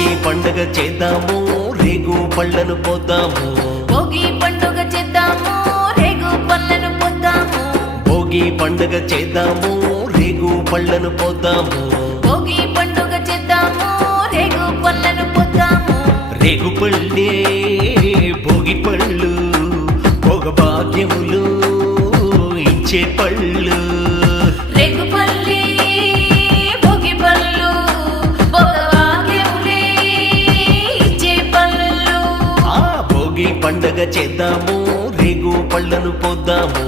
భోగి పండుగ చేద్దాము రేగు పళ్ళను పోద్దాము భోగి పండుగ చేద్దాము రేగు పళ్ళను పోద్దాము భోగి పండుగ చేద్దాము రేగు పళ్ళను పోద్దాము భోగి పండుగ చేద్దాము రేగు పళ్ళను పోద్దాము రేగు పళ్ళే భోగి పళ్ళు భోగ భాగ్యములు ఇచ్చే పళ్ళు రేగు పళ్ళే భోగి పళ్ళు భోగభాగ్యములే ఇచ్చే పళ్ళు ఆ భోగి పండుగ చేద్దాము రేగు పళ్ళను పోద్దాము